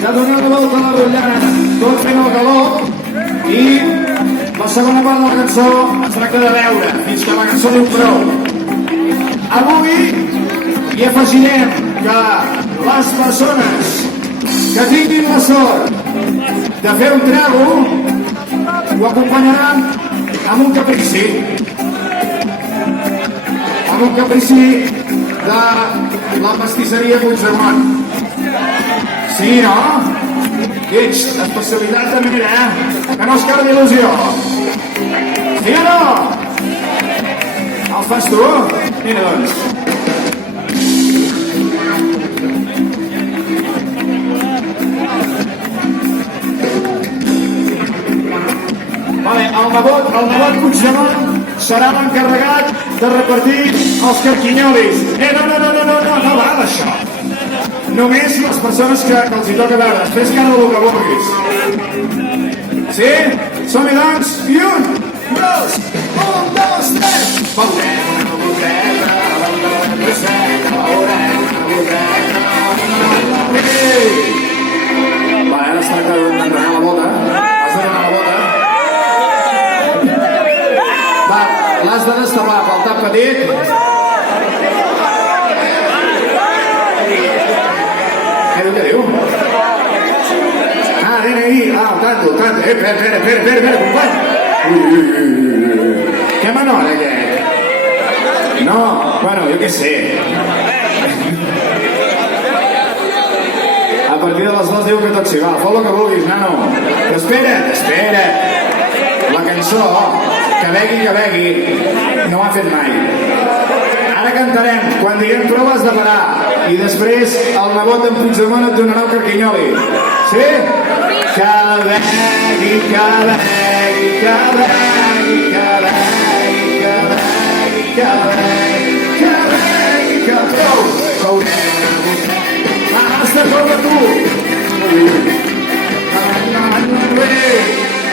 de donar la volta a la rotllana, tot fent el galó, i la segona part de la cançó es tracta de veure, fins que la cançó diu prou. Avui hi afegirem que les persones que tinguin la sort de fer un trago ho acompanyaran amb un caprici. Amb un caprici de la pastisseria Puigdemont. Sí, no? Ets especialitat de mira, que no es cardi il·lusió. Sí o no? El fas tu? Mira, doncs. Vale, el nebot Puigdemont serà l'encarregat de repartir els carquinyolis. No val això. Només les persones que els hi toca veure. Fes cara del que vulguis. Sí? Som-hi doncs. I un, dos, tres. Veurem una boleta, veurem una boleta. Va, ara es tracta d'entrenar la bota. Has d'entrenar la bota. Va, l'has de destapar pel tap petit. Què diu? Ah, nen ahí. Ah, tanto. Espera, company. Ui. Què menor, aquest? No, bueno, jo què sé. A partir de les 2 diu que tot s'hi va. Fot el que vulguis, nano. Però espera. La cançó, que begui, no ho ha fet mai. Ara cantarem, quan diguem prou has de parar, i després el nebot d'en Puigdemont et donarà el carquinyoli. Sí? Que begui, prou. Has de córrer tu.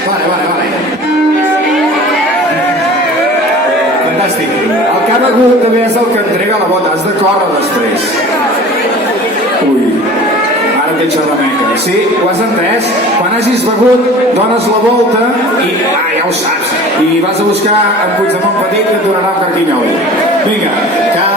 Vale. Fantàstic. El que ha begut també és el que entrega la bota. Has de córrer després. Ui, ara t'he xerrameca. Sí, ho has entès? Quan hagis begut, dones la volta i... ja ho saps. I vas a buscar en Puigdemont petit i et donarà el carquinyoli. Vinga. Que prou!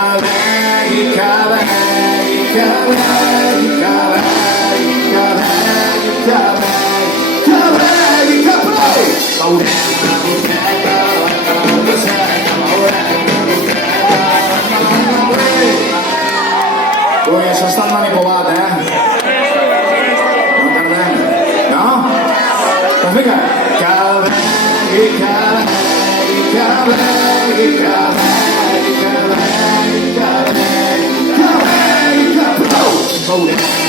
Ui, això ha estat manipulat, No tardem. No? Doncs vinga. Que prou!